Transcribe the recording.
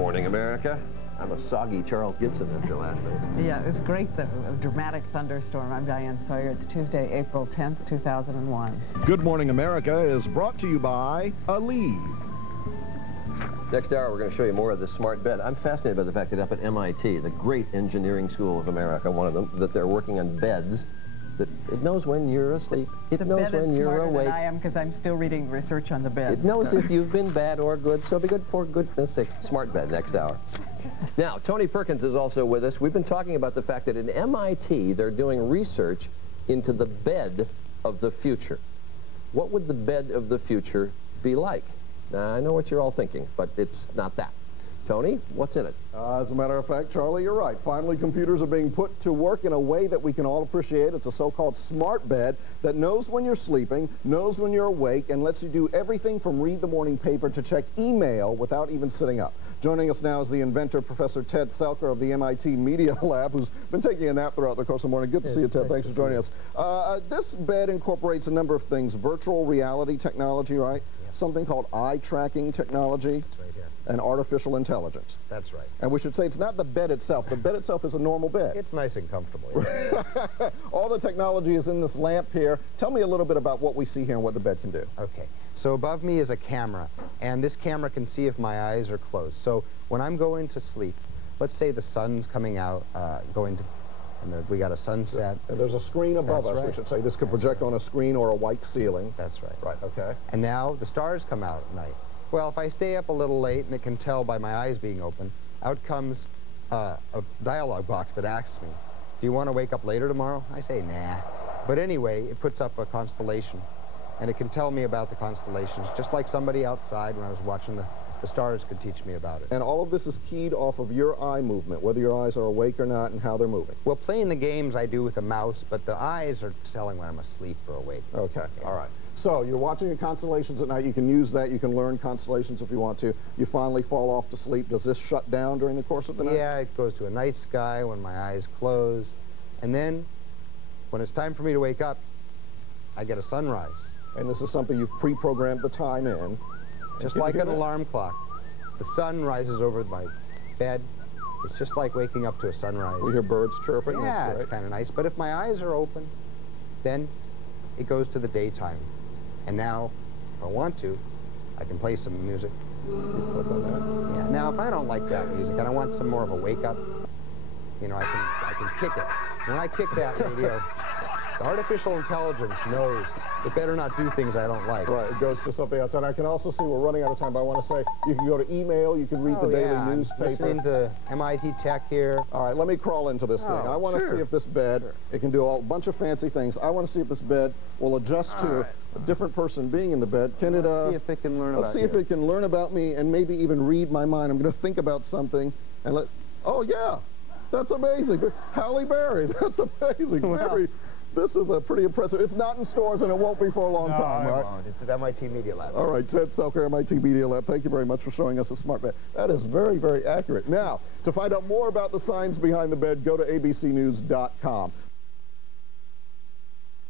morning, America. I'm a soggy Charles Gibson after last night. Yeah, it was great, though. A dramatic thunderstorm. I'm Diane Sawyer. It's Tuesday, April 10th, 2001. Good Morning America is brought to you by Aleve. Next hour, we're going to show you more of this smart bed. I'm fascinated by the fact that up at MIT, the great engineering school of America, one of them, that they're working on beds that it knows when you're asleep. It knows when you're awake. Than I am, because I'm still reading research on the bed. It knows if you've been bad or good, so be good for goodness sake. Smart bed next hour. Now, Tony Perkins is also with us. We've been talking about the fact that at MIT, they're doing research into the bed of the future. What would the bed of the future be like? Now, I know what you're all thinking, but it's not that. Tony, what's in it? As a matter of fact, Charlie, you're right. Finally, computers are being put to work in a way that we can all appreciate. It's a so-called smart bed that knows when you're sleeping, knows when you're awake, and lets you do everything from read the morning paper to check email without even sitting up. Joining us now is the inventor, Professor Ted Selker of the MIT Media Lab, who's been taking a nap throughout the course of the morning. Good to see you, Ted. Thanks for joining us. This bed incorporates a number of things. Virtual reality technology, right? Yes. Something called eye tracking technology. That's right here. And artificial intelligence. That's right. And we should say it's not the bed itself. The bed itself is a normal bed. It's nice and comfortable. Yeah. All the technology is in this lamp here. Tell me a little bit about what we see here and what the bed can do. Okay. So above me is a camera, and this camera can see if my eyes are closed. So when I'm going to sleep, let's say the sun's coming out, and we got a sunset. And there's a screen above us, we should say. This could project on a screen or a white ceiling. That's right. Right, okay. And now the stars come out at night. Well, if I stay up a little late, and it can tell by my eyes being open, out comes a dialog box that asks me, do you want to wake up later tomorrow? I say, nah. But anyway, it puts up a constellation, and it can tell me about the constellations, just like somebody outside when I was watching the stars could teach me about it. And all of this is keyed off of your eye movement, whether your eyes are awake or not and how they're moving. Well, playing the games I do with the mouse, but the eyes are telling when I'm asleep or awake. Okay, Yeah. all right. So you're watching the constellations at night. You can use that. You can learn constellations if you want to. You finally fall off to sleep. Does this shut down during the course of the night? Yeah, it goes to a night sky when my eyes close. And then, when it's time for me to wake up, I get a sunrise. And this is something you've pre-programmed the time in. Just like an alarm clock. The sun rises over my bed. It's just like waking up to a sunrise. We hear birds chirping. Yeah, it's kind of nice. But if my eyes are open, then it goes to the daytime. And now, if I want to, I can play some music. You click on that. Yeah. Now, if I don't like that music and I want some more of a wake-up, you know, I can kick it. When I kick that radio, the artificial intelligence knows it better not do things I don't like. Right, it goes to something outside. I can also see we're running out of time, but I want to say you can go to email, you can read the daily newspaper. I'm listening to MIT Tech here. All right, let me crawl into this thing. I want to see if this bed, it can do a bunch of fancy things. I want to see if this bed will adjust to a different person being in the bed. Can it, see if it can learn about let's see if it can learn about me and maybe even read my mind. I'm going to think about something and oh yeah, that's amazing. Halle Berry, that's amazing. Well, this is a pretty impressive. It's not in stores, and it won't be for a long time, right? No, it won't. It's at MIT Media Lab. All right, Ted Selker, MIT Media Lab. Thank you very much for showing us a smart bed. That is very, very accurate. Now, to find out more about the science behind the bed, go to abcnews.com.